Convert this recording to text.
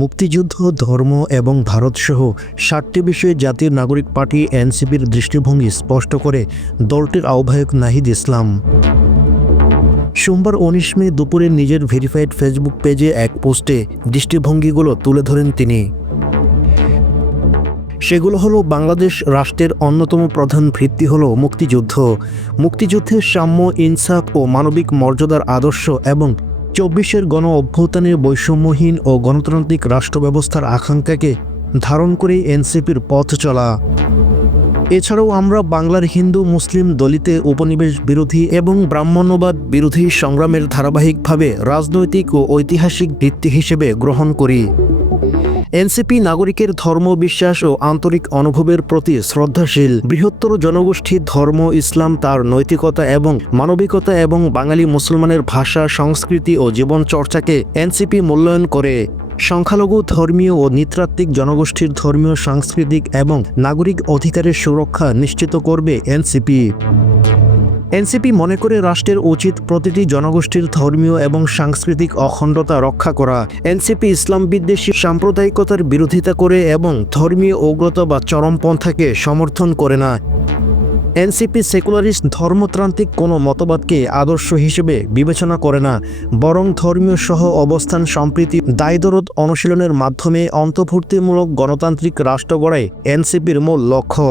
মুক্তিযুদ্ধ, ধর্ম এবং ভারতসহ ৭টি বিষয়ে জাতীয় নাগরিক পার্টি এনসিপির দৃষ্টিভঙ্গি স্পষ্ট করে দলটির আহ্বায়ক নাহিদ ইসলাম সোমবার ১৯ মে দুপুরে নিজের ভেরিফাইড ফেসবুক পেজে এক পোস্টে দৃষ্টিভঙ্গিগুলো তুলে ধরেন তিনি। সেগুলো হলো, বাংলাদেশ রাষ্ট্রের অন্যতম প্রধান ভিত্তি হলো মুক্তিযুদ্ধ। মুক্তিযুদ্ধের সাম্য, ইনসাফ ও মানবিক মর্যাদার আদর্শ এবং ২৪-এর গণ অভ্যুত্থানের বৈষম্যহীন ও গণতান্ত্রিক রাষ্ট্র ব্যবস্থার আকাঙ্ক্ষাকে ধারণ করে এনসিপির পথ চলা। এছাড়াও আমরা বাংলার হিন্দু, মুসলিম, দলিত, উপনিবেশ বিরোধী এবং ব্রাহ্মণ্যবাদ বিরোধী সংগ্রামের ধারাবাহিকভাবে রাজনৈতিক ও ঐতিহাসিক ভিত্তি হিসেবে গ্রহণ করি। এনসিপি নাগরিকের ধর্ম, বিশ্বাস ও আন্তরিক অনুভবের প্রতি শ্রদ্ধাশীল। বৃহত্তর জনগোষ্ঠী ধর্ম ইসলাম তার নৈতিকতা এবং মানবিকতা এবং বাঙালি মুসলমানের ভাষা, সংস্কৃতি ও জীবন চর্চাকে এনসিপি মূল্যায়ন করে। সংখ্যালঘু ধর্মীয় ও নৃতাত্ত্বিক জনগোষ্ঠীর ধর্মীয়, সাংস্কৃতিক এবং নাগরিক অধিকারের সুরক্ষা নিশ্চিত করবে এনসিপি। এনসিপি মনে করে রাষ্ট্রের উচিত প্রতিটি জনগোষ্ঠীর ধর্মীয় এবং সাংস্কৃতিক অখণ্ডতা রক্ষা করা। এনসিপি ইসলাম বিদ্বেষী সাম্প্রদায়িকতার বিরোধিতা করে এবং ধর্মীয় উগ্রতা বা চরমপন্থাকে সমর্থন করে না। এনসিপি সেকুলারিস্ট, ধর্মতান্ত্রিক কোনো মতবাদকে আদর্শ হিসেবে বিবেচনা করে না, বরং ধর্মীয় সহ অবস্থান, সম্প্রীতি, দায়দরদ অনুশীলনের মাধ্যমে অন্তর্ভুক্তিমূলক গণতান্ত্রিক রাষ্ট্র গড়াই এনসিপির মূল লক্ষ্য।